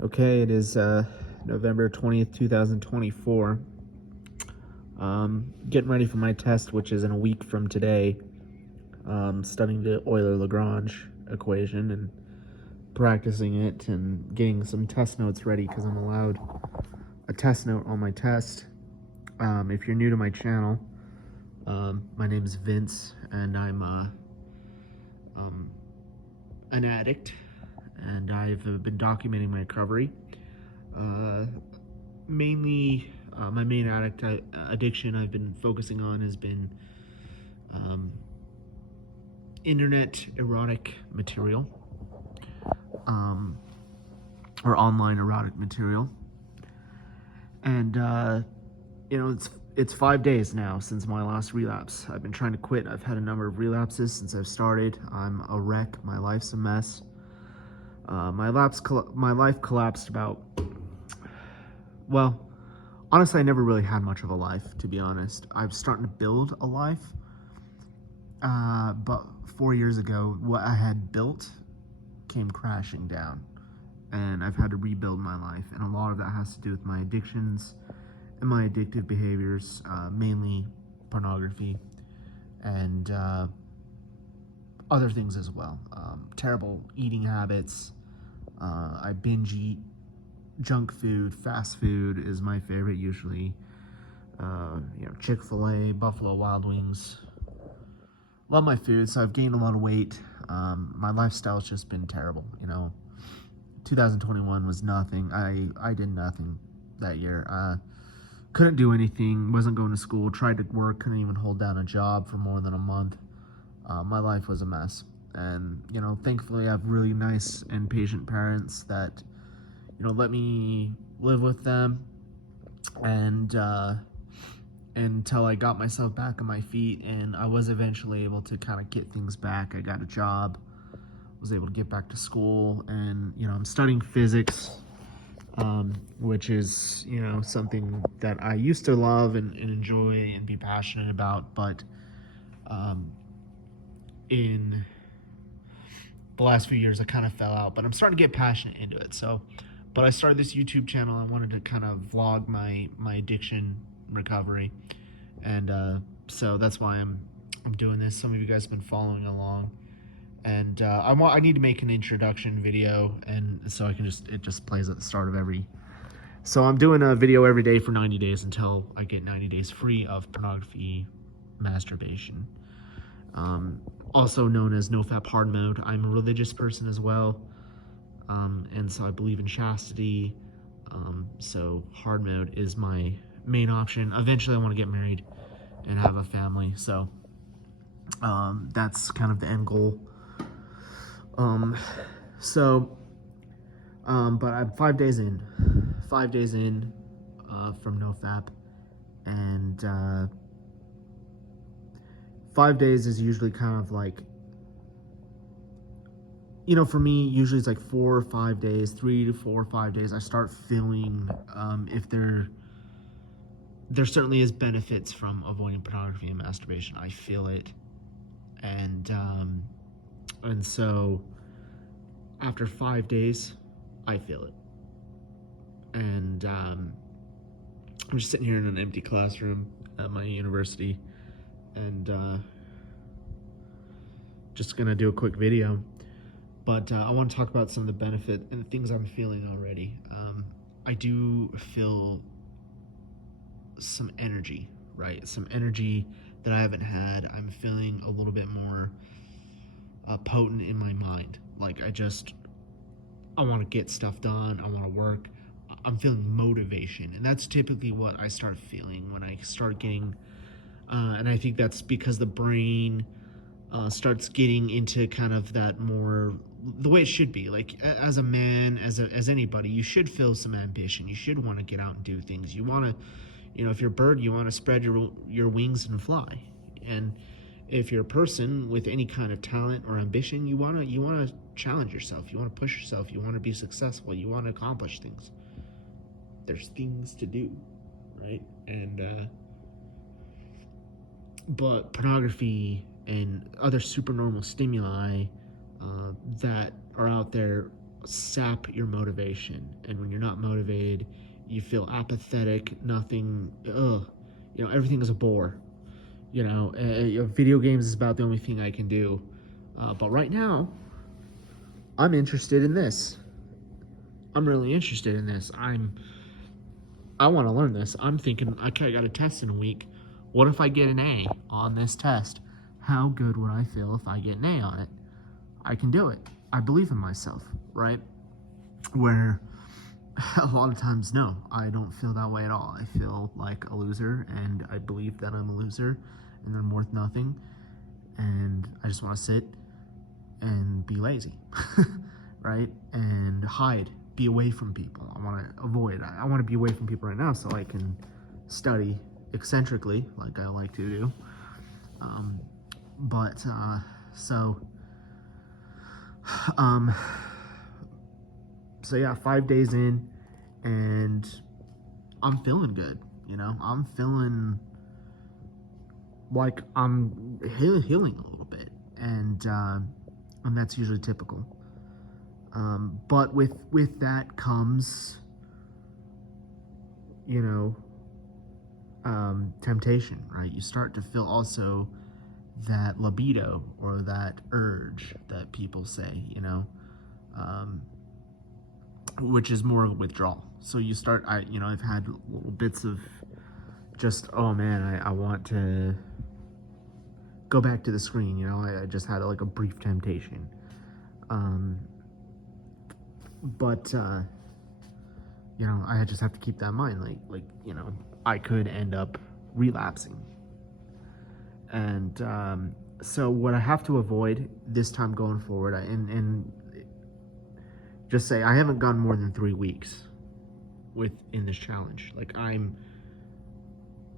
Okay, it is November 20th, 2024. Getting ready for my test, which is in a week from today. Studying the Euler-Lagrange equation and practicing it and getting some test notes ready because I'm allowed a test note on my test. If you're new to my channel, my name is Vince, and I'm an addict, and I've been documenting my recovery. Mainly, my main addiction I've been focusing on has been internet erotic material, or online erotic material. And it's 5 days now since my last relapse. I've been trying to quit. I've had a number of relapses since I've started. I'm a wreck. My life's a mess. My life collapsed about, well, honestly, I never really had much of a life, to be honest. I'm starting to build a life, but 4 years ago, what I had built came crashing down, and I've had to rebuild my life, and a lot of that has to do with my addictions and my addictive behaviors, mainly pornography, and other things as well. Terrible eating habits. I binge eat junk food. Fast food is my favorite usually. Chick-fil-A, Buffalo Wild Wings. Love my food, so I've gained a lot of weight. My lifestyle's just been terrible. 2021 was nothing. I did nothing that year. Couldn't do anything, wasn't going to school, tried to work, couldn't even hold down a job for more than a month. My life was a mess. And, thankfully I have really nice and patient parents that, let me live with them and until I got myself back on my feet, and I was eventually able to kind of get things back. I got a job, was able to get back to school, and, I'm studying physics, which is, something that I used to love and enjoy and be passionate about, but in the last few years I kind of fell out, but I'm starting to get passionate into it. But I started this YouTube channel. I wanted to kind of vlog my addiction recovery, and so that's why I'm doing this. Some of you guys have been following along, and I need to make an introduction video, and so it just plays at the start of every. So I'm doing a video every day for 90 days until I get 90 days free of pornography, masturbation. Also known as NoFap hard mode. I'm a religious person as well, and so I believe in chastity. So hard mode is my main option. Eventually I want to get married and have a family, so that's kind of the end goal. But I'm 5 days in from NoFap, and 5 days is usually kind of like, for me, usually it's like 4 or 5 days, 3 to 4 or 5 days, I start feeling if there certainly is benefits from avoiding pornography and masturbation. I feel it, and so after 5 days, I feel it, and I'm just sitting here in an empty classroom at my university, and just gonna do a quick video. But I want to talk about some of the benefit and the things I'm feeling already. I do feel some energy, right? Some energy that I haven't had. I'm feeling a little bit more potent in my mind. Like I want to get stuff done. I want to work. I'm feeling motivation, and that's typically what I start feeling when I start getting, and I think that's because the brain starts getting into kind of that more, the way it should be. Like as a man, as anybody, you should feel some ambition. You should want to get out and do things. You want to, if you're a bird, you want to spread your wings and fly. And if you're a person with any kind of talent or ambition, you want to challenge yourself. You want to push yourself. You want to be successful. You want to accomplish things. There's things to do, right? And but pornography and other supernormal stimuli that are out there sap your motivation. And when you're not motivated, you feel apathetic, nothing, everything is a bore. Video games is about the only thing I can do. But right now, I'm interested in this. I'm really interested in this. I want to learn this. I'm thinking, okay, I got a test in a week. What if I get an A on this test? How good would I feel if I get an A on it? I can do it. I believe in myself, right? Where a lot of times, no, I don't feel that way at all. I feel like a loser, and I believe that I'm a loser, and I'm worth nothing, and I just want to sit and be lazy, right? And hide, be away from people. I want to avoid. I want to be away from people right now so I can study eccentrically, like I like to do. So yeah, 5 days in, and I'm feeling good. I'm feeling like I'm healing a little bit, and that's usually typical. But with that comes, temptation, right? You start to feel also that libido, or that urge that people say, which is more withdrawal. So you start, I've had little bits of just, oh man, I want to go back to the screen. I just had like a brief temptation. But I just have to keep that in mind. I could end up relapsing. And so what I have to avoid this time going forward, and just say I haven't gone more than 3 weeks in this challenge. Like, I'm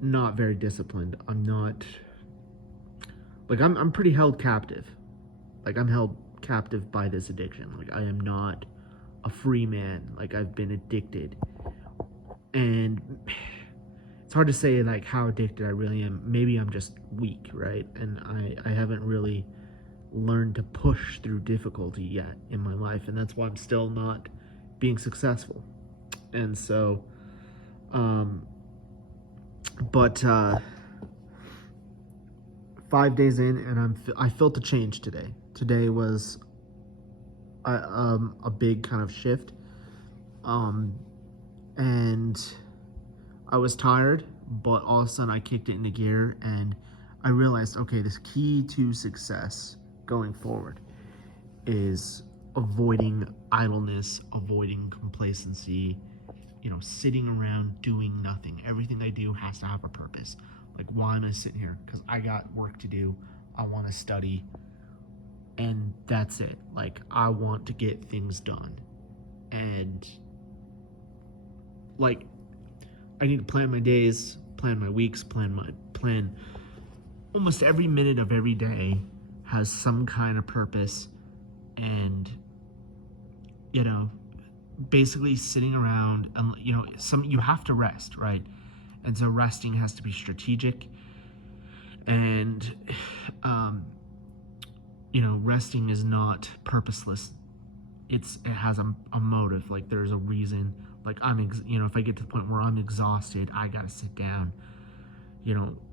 not very disciplined. I'm not, like, I'm pretty held captive. Like, I'm held captive by this addiction. Like, I am not a free man. Like, I've been addicted. And it's hard to say, like, how addicted I really am. Maybe I'm just weak, right? And I haven't really learned to push through difficulty yet in my life, and that's why I'm still not being successful. And so, but 5 days in, and I felt a change today. Today was a big kind of shift, and I was tired, but all of a sudden I kicked it into gear, and I realized, okay, this key to success going forward is avoiding idleness, avoiding complacency, sitting around doing nothing. Everything I do has to have a purpose. Like, why am I sitting here? Because I got work to do. I want to study, and that's it. Like, I want to get things done, and like, I need to plan my days, plan my weeks, plan almost every minute of every day has some kind of purpose. And basically sitting around, and you have to rest, right? And so resting has to be strategic, and resting is not purposeless. It has a motive. Like, there's a reason. Like, if I get to the point where I'm exhausted, I gotta sit down.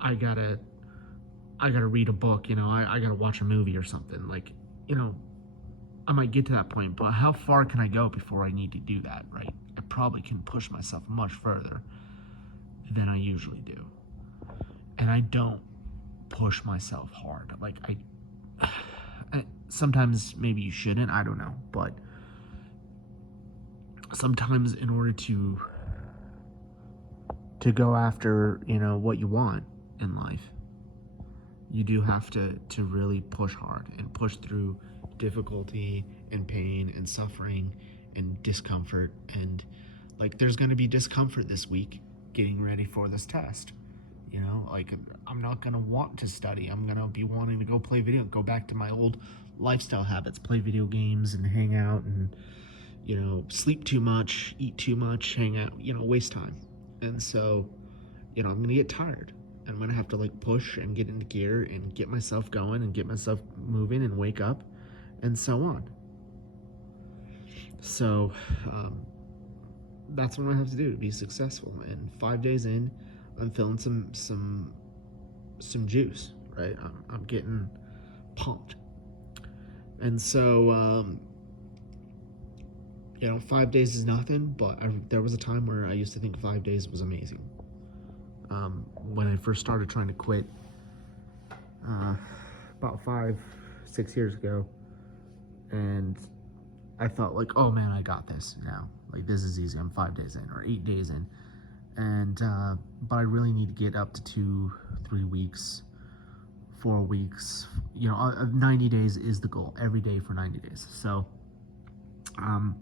I gotta read a book. I gotta watch a movie or something. Like, I might get to that point, but how far can I go before I need to do that, right? I probably can push myself much further than I usually do. And I don't push myself hard. Like, sometimes maybe you shouldn't, I don't know, but sometimes in order to go after, what you want in life, you do have to really push hard and push through difficulty and pain and suffering and discomfort. And like, there's going to be discomfort this week getting ready for this test. Like, I'm not going to want to study. I'm going to be wanting to go back to my old lifestyle habits, play video games and hang out and, sleep too much, eat too much, hang out, waste time. And so, I'm going to get tired. I'm going to have to push and get into gear and get myself going and get myself moving and wake up and so on. So that's what I have to do to be successful. And 5 days in, I'm feeling some juice, right? I'm getting pumped. And so, 5 days is nothing, but there was a time where I used to think 5 days was amazing. When I first started trying to quit, about 5, 6 years ago, and I felt like, oh man, I got this now. Like, this is easy. I'm 5 days in or 8 days in. And, but I really need to get up to 2, 3 weeks, 4 weeks. 90 days is the goal, every day for 90 days. So, I'm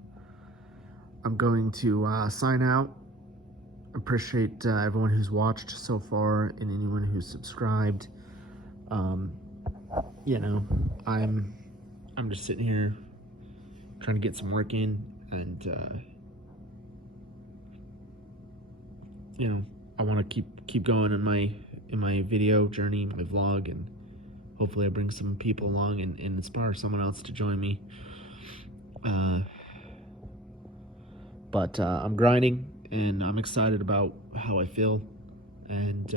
going to sign out. Appreciate everyone who's watched so far and anyone who's subscribed. I'm just sitting here trying to get some work in, and I want to keep going in my video journey, my vlog, and hopefully I bring some people along and inspire someone else to join me. But I'm grinding, and I'm excited about how I feel, and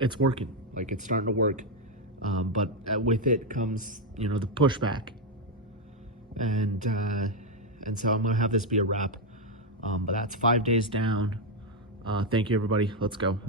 it's working. Like, it's starting to work. But with it comes, the pushback, and so I'm gonna have this be a wrap. But that's 5 days down. Thank you, everybody. Let's go.